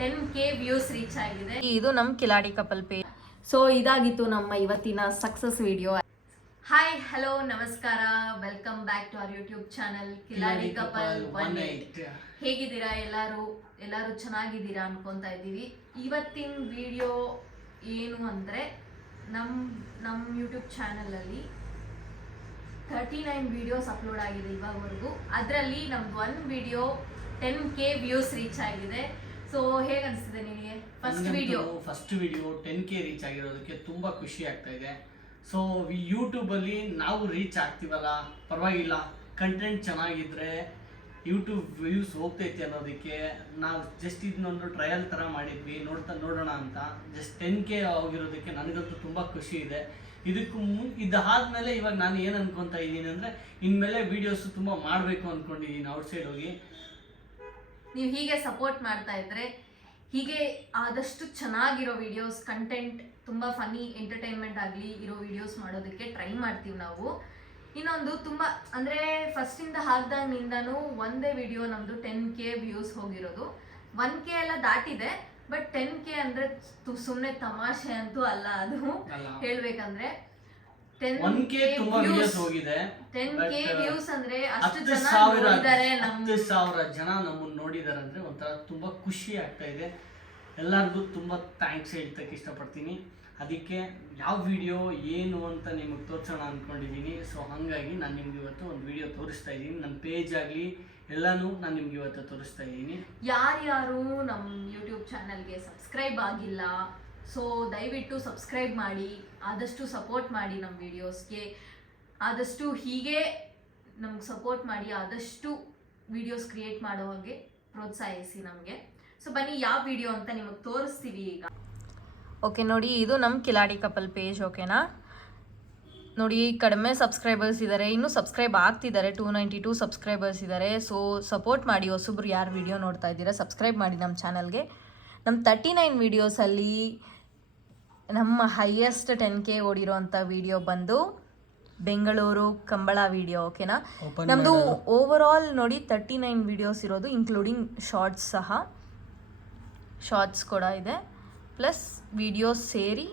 10K views reach ಆಗಿದೆ. ಇದು ನಮ್ಮ ಕಿಲಾಡಿ ಕಪಲ್ ಪೇಜ್. ಸೊ ಇದಾಗಿತ್ತು ನಮ್ಮ ಇವತ್ತಿನ ಸಕ್ಸಸ್ ವಿಡಿಯೋ. ಹಾಯ್ ಹಲೋ ನಮಸ್ಕಾರ, welcome back to our YouTube channel Kiladi couple 18. ಹೇಗಿದ್ದೀರಾ ಎಲ್ಲರೂ ಚೆನ್ನಾಗಿದ್ದೀರಾ ಅನ್ಕೊಂತಾ ಇದ್ದೀವಿ. ಇವತ್ತಿನ ವಿಡಿಯೋ ಏನು ಅಂದರೆ ನಮ್ಮ ಯೂಟ್ಯೂಬ್ ಚಾನಲಲ್ಲಿ 39 ವಿಡಿಯೋಸ್ ಅಪ್ಲೋಡ್ ಆಗಿದೆ ಇವಾಗವರೆಗೂ. ಅದರಲ್ಲಿ ನಮ್ದು ಒಂದು ವಿಡಿಯೋ 10K ವ್ಯೂಸ್ ರೀಚ್ ಆಗಿದೆ. ಸೊ ಹೇಗೆ ಅನಿಸ್ತಿದೆ ನಿಮಗೆ ಫಸ್ಟ್ ವಿಡಿಯೋ 10K ರೀಚ್ ಆಗಿರೋದಕ್ಕೆ ತುಂಬ ಖುಷಿ ಆಗ್ತಾ ಇದೆ. ಸೊ ಯೂಟ್ಯೂಬಲ್ಲಿ ನಾವು ರೀಚ್ ಆಗ್ತೀವಲ್ಲ, ಪರವಾಗಿಲ್ಲ, ಕಂಟೆಂಟ್ ಚೆನ್ನಾಗಿದ್ರೆ ಯೂಟ್ಯೂಬ್ ವ್ಯೂಸ್ ಹೋಗ್ತೈತಿ ಅನ್ನೋದಕ್ಕೆ ನಾವು ಜಸ್ಟ್ ಇದನ್ನೊಂದು ಟ್ರಯಲ್ ಥರ ಮಾಡಿದ್ವಿ, ನೋಡೋಣ ಅಂತ. ಜಸ್ಟ್ 10K ಹೋಗಿರೋದಕ್ಕೆ ನನಗಂತೂ ತುಂಬ ಖುಷಿ ಇದೆ. ಇದಾದ್ಮೇಲೆ ಇವಾಗ ನಾನು ಏನು ಅನ್ಕೊತಾ ಇದ್ದೀನಿ ಅಂದರೆ, ಇನ್ಮೇಲೆ ವೀಡಿಯೋಸ್ ತುಂಬ ಮಾಡಬೇಕು ಅಂದ್ಕೊಂಡಿದ್ದೀನಿ ಔಟ್ಸೈಡ್ ಹೋಗಿ. ನೀವು ಹೀಗೆ ಸಪೋರ್ಟ್ ಮಾಡ್ತಾ ಇದ್ರೆ ಹೀಗೆ ಆದಷ್ಟು ಚೆನ್ನಾಗಿರೋ ವಿಡಿಯೋಸ್, ಕಂಟೆಂಟ್ ತುಂಬ ಫನ್ನಿ ಎಂಟರ್ಟೈನ್ಮೆಂಟ್ ಆಗಲಿ ಇರೋ ವಿಡಿಯೋಸ್ ಮಾಡೋದಕ್ಕೆ ಟ್ರೈ ಮಾಡ್ತೀವಿ ನಾವು. ಇನ್ನೊಂದು ತುಂಬ ಅಂದರೆ ಫಸ್ಟಿಂದ ಹಾಕ್ದಾಗಿನಿಂದನೂ ಒಂದೇ ವಿಡಿಯೋ ನಮ್ಮದು 10K ವ್ಯೂಸ್ ಹೋಗಿರೋದು. 1K ಎಲ್ಲ ದಾಟಿದೆ, ಬಟ್ 10K ಅಂದರೆ ಸುಮ್ಮನೆ ತಮಾಷೆ ಅಂತೂ ಅಲ್ಲ. ಅದು ಹೇಳ್ಬೇಕಂದ್ರೆ 10K ವ್ಯೂಸ್ ಹೋಗಿದೆ. 10K ವ್ಯೂಸ್ ಅಂದ್ರೆ ಅಷ್ಟು ಜನ 10,000 ಜನ ನಮ್ಮನ್ನ ನೋಡಿದಾರೆ ಅಂದ್ರೆ ಒಂಥರ ತುಂಬಾ ಖುಷಿ ಆಗ್ತಾ ಇದೆ. ಎಲ್ಲರಿಗೂ ತುಂಬಾ ಥ್ಯಾಂಕ್ಸ್ ಹೇಳ್ತಕ್ಕೆ ಇಷ್ಟಪಡ್ತೀನಿ. ಅದಕ್ಕೆ ಯಾವ ವಿಡಿಯೋ ಏನು ಅಂತ ನಿಮಗೆ ತೋರಿಸೋಣ ಅಂದ್ಕೊಂಡಿದ್ದೀನಿ. ಸೊ ಹಾಗಾಗಿ ನಾನು ನಿಮ್ಗೆ ಇವತ್ತು ಒಂದು ವಿಡಿಯೋ ತೋರಿಸ್ತಾ ಇದ್ದೀನಿ. ನನ್ನ ಪೇಜ್ ಆಗಲಿ ಎಲ್ಲನೂ ನಾನು ನಿಮ್ಗೆ ಇವತ್ತು ತೋರಿಸ್ತಾ ಇದ್ದೀನಿ. ಯಾರ್ಯಾರು ನಮ್ಮ ಯೂಟ್ಯೂಬ್ ಚಾನಲ್ಗೆ ಸಬ್ಸ್ಕ್ರೈಬ್ ಆಗಿಲ್ಲ, ಸೊ ದಯವಿಟ್ಟು ಸಬ್ಸ್ಕ್ರೈಬ್ ಮಾಡಿ, ಆದಷ್ಟು ಸಪೋರ್ಟ್ ಮಾಡಿ ನಮ್ಮ ವಿಡಿಯೋಸ್ಗೆ. ಆದಷ್ಟು ಹೀಗೆ ನಮ್ಗೆ ಸಪೋರ್ಟ್ ಮಾಡಿ, ಆದಷ್ಟು ವಿಡಿಯೋಸ್ ಕ್ರಿಯೇಟ್ ಮಾಡೋ ಹಾಗೆ ಪ್ರೋತ್ಸಾಹಿಸಿ ನಮಗೆ. ಸೊ ಬನ್ನಿ ಯಾವ ವಿಡಿಯೋ ಅಂತ ನಿಮಗೆ ತೋರಿಸ್ತೀವಿ ಈಗ. ಓಕೆ ನೋಡಿ, ಇದು ನಮ್ಮ ಕಿಲಾಡಿ ಕಪಲ್ ಪೇಜ್. ಓಕೆನಾ, ನೋಡಿ ಕಡಿಮೆ ಸಬ್ಸ್ಕ್ರೈಬರ್ಸ್ ಇದ್ದಾರೆ, ಇನ್ನೂ ಸಬ್ಸ್ಕ್ರೈಬ್ ಆಗ್ತಿದ್ದಾರೆ. 292 ಸಬ್ಸ್ಕ್ರೈಬರ್ಸ್ ಇದ್ದಾರೆ. ಸೊ ಸಪೋರ್ಟ್ ಮಾಡಿ. ಹೊಸಬ್ರು ಯಾರು ವಿಡಿಯೋ ನೋಡ್ತಾ ಇದ್ದೀರಾ ಸಬ್ಸ್ಕ್ರೈಬ್ ಮಾಡಿ ನಮ್ಮ ಚಾನಲ್ಗೆ. ನಮ್ಮ 39 ವಿಡಿಯೋಸಲ್ಲಿ ನಮ್ಮ ಹೈಯೆಸ್ಟ್ 10K ಓಡಿರೋ ಅಂಥ ವಿಡಿಯೋ ಬಂದು ಬೆಂಗಳೂರು ಕಂಬಳ ವಿಡಿಯೋ. ಓಕೆನಾ, ನಮ್ಮದು ಓವರ್ ಆಲ್ ನೋಡಿ 39 ವಿಡಿಯೋಸ್ ಇರೋದು, ಇನ್ಕ್ಲೂಡಿಂಗ್ ಶಾರ್ಟ್ಸ್ ಸಹ. ಶಾರ್ಟ್ಸ್ ಕೂಡ ಇದೆ, ಪ್ಲಸ್ ವಿಡಿಯೋಸ್ ಸೇರಿ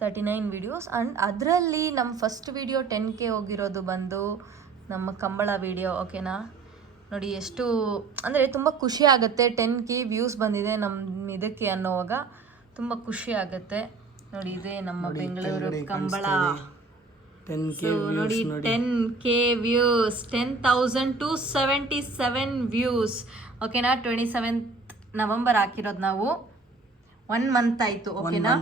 39 ವಿಡಿಯೋಸ್. ಆ್ಯಂಡ್ ಅದರಲ್ಲಿ ನಮ್ಮ ಫಸ್ಟ್ ವಿಡಿಯೋ 10K ಹೋಗಿರೋದು ಬಂದು ನಮ್ಮ ಕಂಬಳ ವಿಡಿಯೋ. ಓಕೆನಾ, ನೋಡಿ ಎಷ್ಟು ಅಂದರೆ ತುಂಬ ಖುಷಿ ಆಗುತ್ತೆ. 10K ವ್ಯೂಸ್ ಬಂದಿದೆ ನಮ್ಮ ಇದಕ್ಕೆ ಅನ್ನೋವಾಗ ತುಂಬ ಖುಷಿ ಆಗುತ್ತೆ. ನೋಡಿ ಇದೇ ನಮ್ಮ ಬೆಂಗಳೂರು ಕಂಬಳ. ನೋಡಿ 10K ವ್ಯೂಸ್, 10,277 ವ್ಯೂಸ್. ಓಕೆನಾ, 27 ನವೆಂಬರ್ ಹಾಕಿರೋದು ನಾವು. 1 ಮಂತ್ ಆಯಿತು. ಓಕೆನಾ,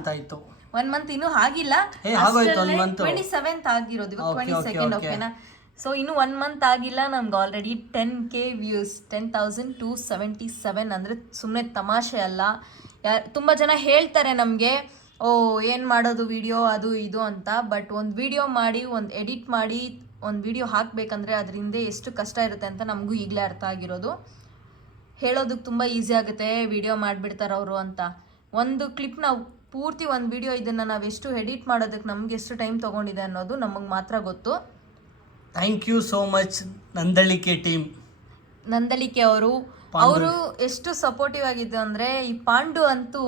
1 ಮಂತ್ ಇನ್ನೂ ಆಗಿಲ್ಲ, 27th ಆಗಿರೋದು, ಇವಾಗ 22nd. ಓಕೆನಾ, ಸೊ ಇನ್ನು 1 ಮಂತ್ ಆಗಿಲ್ಲ, ನಮ್ಗೆ ಆಲ್ರೆಡಿ 10K ವ್ಯೂಸ್, 10,277 ಅಂದರೆ ಸುಮ್ಮನೆ ತಮಾಷೆ ಅಲ್ಲ. ತುಂಬ ಜನ ಹೇಳ್ತಾರೆ ನಮಗೆ, ಓ ಏನು ಮಾಡೋದು ವಿಡಿಯೋ ಅದು ಇದು ಅಂತ. ಬಟ್ ಒಂದು ವಿಡಿಯೋ ಮಾಡಿ, ಒಂದು ಎಡಿಟ್ ಮಾಡಿ ಒಂದು ವಿಡಿಯೋ ಹಾಕಬೇಕಂದ್ರೆ ಅದರಿಂದ ಎಷ್ಟು ಕಷ್ಟ ಇರುತ್ತೆ ಅಂತ ನಮಗೂ ಈಗಲೇ ಅರ್ಥ ಆಗಿರೋದು. ಹೇಳೋದಕ್ಕೆ ತುಂಬ ಈಸಿ ಆಗುತ್ತೆ, ವಿಡಿಯೋ ಮಾಡಿಬಿಡ್ತಾರೆ ಅವರು ಅಂತ. ಒಂದು ಕ್ಲಿಪ್ ನಾವು ಪೂರ್ತಿ ಒಂದು ವಿಡಿಯೋ, ಇದನ್ನು ನಾವು ಎಷ್ಟು ಎಡಿಟ್ ಮಾಡೋದಕ್ಕೆ ನಮ್ಗೆ ಎಷ್ಟು ಟೈಮ್ ತೊಗೊಂಡಿದೆ ಅನ್ನೋದು ನಮಗೆ ಮಾತ್ರ ಗೊತ್ತು. Thank you so much Nandalike team. Nandalike ಅವರು ಎಷ್ಟು ಸಪೋರ್ಟಿವ್ ಆಗಿದ್ದು ಅಂದರೆ, ಈ ಪಾಂಡು ಅಂತೂ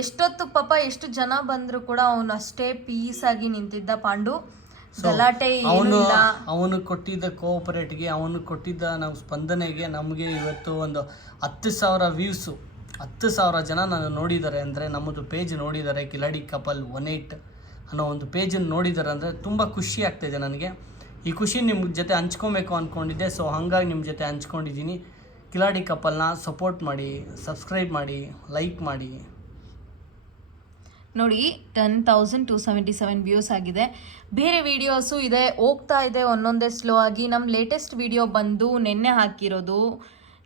ಎಷ್ಟೊತ್ತು ಪಾಪ ಎಷ್ಟು ಜನ ಬಂದರೂ ಕೂಡ ಅವನು ಅಷ್ಟೇ ಪೀಸ್ ಆಗಿ ನಿಂತಿದ್ದ. ಪಾಂಡು ಗಲಾಟೆ ಏನಿಲ್ಲ. ಅವನು ಕೊಟ್ಟಿದ್ದ ಕೋಆಪರೇಟ್ಗೆ, ಅವನು ಕೊಟ್ಟಿದ್ದ ನಾವು ಸ್ಪಂದನೆಗೆ ನಮಗೆ ಇವತ್ತು ಒಂದು 10,000 ವ್ಯೂಸು, 10,000 ಜನ ನಾನು ನೋಡಿದ್ದಾರೆ ಅಂದರೆ, ನಮ್ಮದು ಪೇಜ್ ನೋಡಿದ್ದಾರೆ, ಕಿಲಾಡಿ ಕಪಲ್ 18 ಅನ್ನೋ ಒಂದು ಪೇಜನ್ನು ನೋಡಿದ್ದಾರೆ ಅಂದರೆ ತುಂಬ ಖುಷಿ ಆಗ್ತಾಯಿದೆ ನನಗೆ. ಈ ಖುಷಿ ನಿಮ್ಮ ಜೊತೆ ಹಂಚ್ಕೊಬೇಕು ಅಂದ್ಕೊಂಡಿದ್ದೆ. ಸೊ ಹಾಗಾಗಿ ನಿಮ್ಮ ಜೊತೆ ಹಂಚ್ಕೊಂಡಿದ್ದೀನಿ. ಕಿಲಾಡಿ ಕಪಲ್ನ ಸಪೋರ್ಟ್ ಮಾಡಿ, ಸಬ್ಸ್ಕ್ರೈಬ್ ಮಾಡಿ, ಲೈಕ್ ಮಾಡಿ. ನೋಡಿ 10,277 ವ್ಯೂಸ್ ಆಗಿದೆ. ಬೇರೆ ವೀಡಿಯೋಸು ಇದೆ, ಹೋಗ್ತಾ ಇದೆ ಒಂದೊಂದೇ ಸ್ಲೋ ಆಗಿ. ನಮ್ಮ ಲೇಟೆಸ್ಟ್ ವಿಡಿಯೋ ಬಂದು ನೆನ್ನೆ ಹಾಕಿರೋದು.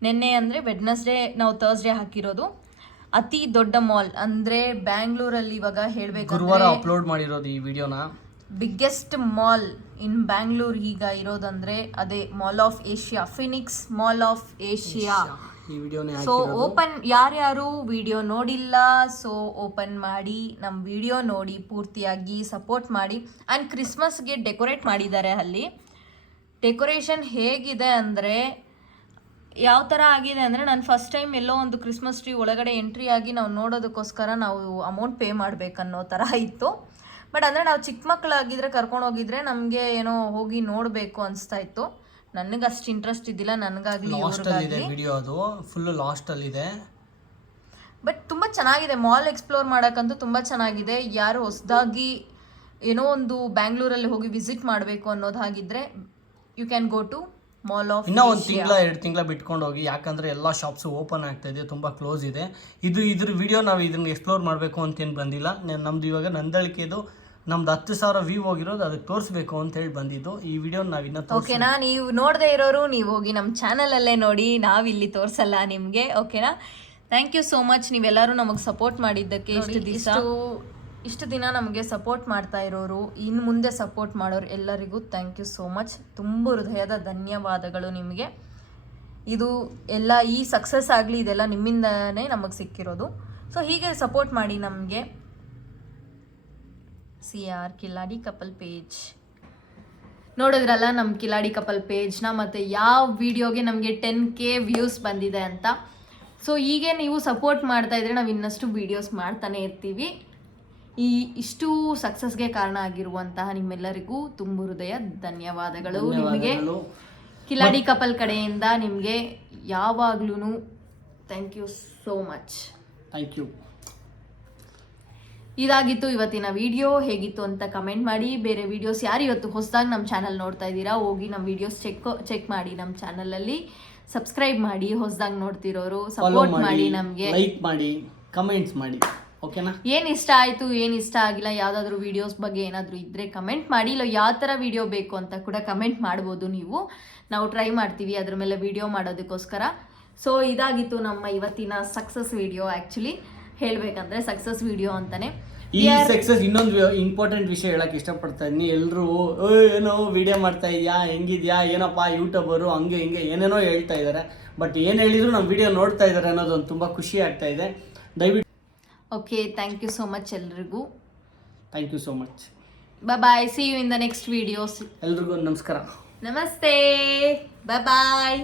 ನೆನ್ನೆ ಅಂದರೆ ವೆಡ್ನಸ್ಡೇ, ನಾವು ಥರ್ಸ್ಡೇ ಹಾಕಿರೋದು. ಅತಿ ದೊಡ್ಡ ಮಾಲ್ ಅಂದರೆ ಬ್ಯಾಂಗ್ಳೂರಲ್ಲಿ ಇವಾಗ ಹೇಳಬೇಕಂದ್ರೆ ಗುರುವಾರ ಅಪ್ಲೋಡ್ ಮಾಡಿರೋದು ಈ ವಿಡಿಯೋನ. ಬಿಗ್ಗೆಸ್ಟ್ ಮಾಲ್ ಇನ್ ಬ್ಯಾಂಗ್ಳೂರ್ ಈಗ ಇರೋದಂದ್ರೆ ಅದೇ mall of Asia, Phoenix mall of Asia. So open, ಯಾರ್ಯಾರು ವಿಡಿಯೋ ನೋಡಿಲ್ಲ ಸೊ ಓಪನ್ ಮಾಡಿ ನಮ್ಮ ವಿಡಿಯೋ ನೋಡಿ, ಪೂರ್ತಿಯಾಗಿ ಸಪೋರ್ಟ್ ಮಾಡಿ. ಆ್ಯಂಡ್ ಕ್ರಿಸ್ಮಸ್ಗೆ ಡೆಕೋರೇಟ್ ಮಾಡಿದ್ದಾರೆ ಅಲ್ಲಿ. ಡೆಕೋರೇಷನ್ ಹೇಗಿದೆ ಅಂದರೆ ಯಾವ ಥರ ಆಗಿದೆ ಅಂದರೆ ನಾನು ಫಸ್ಟ್ ಟೈಮ್ ಎಲ್ಲೋ ಒಂದು ಕ್ರಿಸ್ಮಸ್ ಟ್ರೀ ಒಳಗಡೆ ಎಂಟ್ರಿ ಆಗಿ ನಾವು ನೋಡೋದಕ್ಕೋಸ್ಕರ ನಾವು ಅಮೌಂಟ್ ಪೇ ಮಾಡಬೇಕನ್ನೋ ಥರ ಇತ್ತು. ಬಟ್ ಅಂದರೆ ನಾವು ಚಿಕ್ಕ ಮಕ್ಕಳಾಗಿದ್ದರೆ ಕರ್ಕೊಂಡು ಹೋಗಿದ್ರೆ ನಮಗೆ ಏನೋ ಹೋಗಿ ನೋಡಬೇಕು ಅನಿಸ್ತಾ ಇತ್ತು. ನನಗೆ ಅಷ್ಟು ಇಂಟ್ರೆಸ್ಟ್ ಇದ್ದಿಲ್ಲ, ನನಗಾಗಲಿ ವಿಡಿಯೋ ಅದು ಫುಲ್ಲು ಲಾಸ್ಟಲ್ಲಿದೆ. ಬಟ್ ತುಂಬ ಚೆನ್ನಾಗಿದೆ, ಮಾಲ್ ಎಕ್ಸ್ಪ್ಲೋರ್ ಮಾಡೋಕ್ಕಂತೂ ತುಂಬ ಚೆನ್ನಾಗಿದೆ. ಯಾರು ಹೊಸದಾಗಿ ಏನೋ ಒಂದು ಬ್ಯಾಂಗ್ಳೂರಲ್ಲಿ ಹೋಗಿ ವಿಸಿಟ್ ಮಾಡಬೇಕು ಅನ್ನೋದಾಗಿದ್ದರೆ you can go to mall of. ಇನ್ನೂ 1 ತಿಂಗಳ 2 ತಿಂಗಳ ಬಿಟ್ಕೊಂಡು ಹೋಗಿ, ಯಾಕಂದರೆ ಎಲ್ಲ ಶಾಪ್ಸು ಓಪನ್ ಆಗ್ತಾ ಇದೆ, ತುಂಬ ಕ್ಲೋಸ್ ಇದೆ. ಇದ್ರ ವಿಡಿಯೋ ನಾವು ಇದನ್ನು ಎಕ್ಸ್ಪ್ಲೋರ್ ಮಾಡಬೇಕು ಅಂತೇನು ಬಂದಿಲ್ಲ. ನಮ್ದು ಇವಾಗ ನಂದಳಿಕೆದು ನಮ್ದು 10,000 ವ್ಯೂ ಹೋಗಿರೋದು ಅದಕ್ಕೆ ತೋರಿಸ್ಬೇಕು ಅಂತ ಹೇಳಿ ಬಂದಿದ್ದು. ಈ ವಿಡಿಯೋ ನಾವಿನ್ನ ಓಕೆನಾ, ನೀವು ನೋಡದೇ ಇರೋರು ನೀವು ಹೋಗಿ ನಮ್ಮ ಚಾನಲಲ್ಲೇ ನೋಡಿ, ನಾವಿಲ್ಲಿ ತೋರಿಸಲ್ಲ ನಿಮಗೆ. ಓಕೆನಾ, ಥ್ಯಾಂಕ್ ಯು ಸೋ ಮಚ್ ನೀವೆಲ್ಲರೂ ನಮಗೆ ಸಪೋರ್ಟ್ ಮಾಡಿದ್ದಕ್ಕೆ. ಇಷ್ಟು ದಿನ ನಮಗೆ ಸಪೋರ್ಟ್ ಮಾಡ್ತಾ ಇರೋರು, ಇನ್ನು ಮುಂದೆ ಸಪೋರ್ಟ್ ಮಾಡೋರು ಎಲ್ಲರಿಗೂ ಥ್ಯಾಂಕ್ ಯು ಸೋ ಮಚ್. ತುಂಬ ಹೃದಯದ ಧನ್ಯವಾದಗಳು ನಿಮಗೆ. ಇದು ಎಲ್ಲ ಈ ಸಕ್ಸಸ್ ಆಗಲಿ ಇದೆಲ್ಲ ನಿಮ್ಮಿಂದನೇ ನಮಗೆ ಸಿಕ್ಕಿರೋದು. ಸೊ ಹೀಗೆ ಸಪೋರ್ಟ್ ಮಾಡಿ ನಮಗೆ. CR ಕಿಲಾಡಿ ಕಪಲ್ ಪೇಜ್ ನೋಡಿದ್ರಲ್ಲ, ನಮ್ಮ ಕಿಲಾಡಿ ಕಪಲ್ ಪೇಜ್ನ, ಮತ್ತು ಯಾವ ವಿಡಿಯೋಗೆ ನಮಗೆ 10K ವ್ಯೂಸ್ ಬಂದಿದೆ ಅಂತ. ಸೊ ಹೀಗೆ ನೀವು ಸಪೋರ್ಟ್ ಮಾಡ್ತಾ ಇದ್ರೆ ನಾವು ಇನ್ನಷ್ಟು ವೀಡಿಯೋಸ್ ಮಾಡ್ತಾನೆ ಇರ್ತೀವಿ. ಇಷ್ಟು ಸಕ್ಸಸ್ಗೆ ಕಾರಣ ಆಗಿರುವಂತಹ ನಿಮ್ಮೆಲ್ಲರಿಗೂ ತುಂಬ ಹೃದಯ ಧನ್ಯವಾದಗಳು. ನಿಮಗೆ ಕಿಲಾಡಿ ಕಪಲ್ ಕಡೆಯಿಂದ ನಿಮಗೆ ಯಾವಾಗ್ಲೂ thank you so much. Thank you. ಇದಾಗಿತ್ತು ಇವತ್ತಿನ ವಿಡಿಯೋ. ಹೇಗಿತ್ತು ಅಂತ ಕಮೆಂಟ್ ಮಾಡಿ. ಬೇರೆ ವಿಡಿಯೋಸ್ ಯಾರು ಇವತ್ತು ಹೊಸದಾಗಿ ನಮ್ಮ ಚಾನಲ್ ನೋಡ್ತಾ ಇದ್ದೀರಾ, ಹೋಗಿ ನಮ್ಮ ವಿಡಿಯೋಸ್ ಚೆಕ್ ಮಾಡಿ. ನಮ್ಮ ಚಾನಲಲ್ಲಿ ಸಬ್ಸ್ಕ್ರೈಬ್ ಮಾಡಿ. ಹೊಸದಾಗಿ ನೋಡ್ತಿರೋರು ಸಪೋರ್ಟ್ ಮಾಡಿ, ನಮಗೆ ಲೈಕ್ ಮಾಡಿ, ಕಮೆಂಟ್ಸ್ ಮಾಡಿ. ಓಕೆನಾ, ಏನು ಇಷ್ಟ ಆಯಿತು, ಏನು ಇಷ್ಟ ಆಗಿಲ್ಲ, ಯಾವುದಾದ್ರೂ ವಿಡಿಯೋಸ್ ಬಗ್ಗೆ ಏನಾದರೂ ಇದ್ದರೆ ಕಮೆಂಟ್ ಮಾಡಿ. ಇಲ್ಲ ಯಾವ ಥರ ವಿಡಿಯೋ ಬೇಕು ಅಂತ ಕೂಡ ಕಮೆಂಟ್ ಮಾಡ್ಬೋದು ನೀವು. ನಾವು ಟ್ರೈ ಮಾಡ್ತೀವಿ ಅದ್ರ ಮೇಲೆ ವಿಡಿಯೋ ಮಾಡೋದಕ್ಕೋಸ್ಕರ. ಸೊ ಇದಾಗಿತ್ತು ನಮ್ಮ ಇವತ್ತಿನ ಸಕ್ಸಸ್ ವಿಡಿಯೋ. ಆ್ಯಕ್ಚುಲಿ ಹೇಳಬೇಕಂದ್ರೆ ಸಕ್ಸಸ್ ವಿಡಿಯೋ ಅಂತಾನೆ. ಈ ಸಕ್ಸಸ್ ಇನ್ನೊಂದು ಇಂಪಾರ್ಟೆಂಟ್ ವಿಷಯ ಹೇಳಕ್ಕೆ ಇಷ್ಟಪಡ್ತಾ ಇದ್ದೀನಿ. ಎಲ್ಲರೂ ಏನೋ ವಿಡಿಯೋ ಮಾಡ್ತಾ ಇದೆಯಾ, ಹೆಂಗಿದ್ಯಾ, ಏನಪ್ಪ ಯೂಟ್ಯೂಬರು ಹಂಗೆ ಹಿಂಗೆ ಏನೇನೋ ಹೇಳ್ತಾ ಇದ್ದಾರೆ. ಬಟ್ ಏನು ಹೇಳಿದ್ರು ನಮ್ಮ ವಿಡಿಯೋ ನೋಡ್ತಾ ಇದ್ದಾರೆ ಅನ್ನೋದೊಂದು ತುಂಬ ಖುಷಿ ಆಗ್ತಾ ಇದೆ. ದಯವಿಟ್ಟು okay, thank you so much ಎಲ್ರಿಗೂ. Thank you so much. Bye, see you in the next videos. ಎಲ್ರಿಗೂ ನಮಸ್ಕಾರ, ನಮಸ್ತೆ, ಬಾಯ್.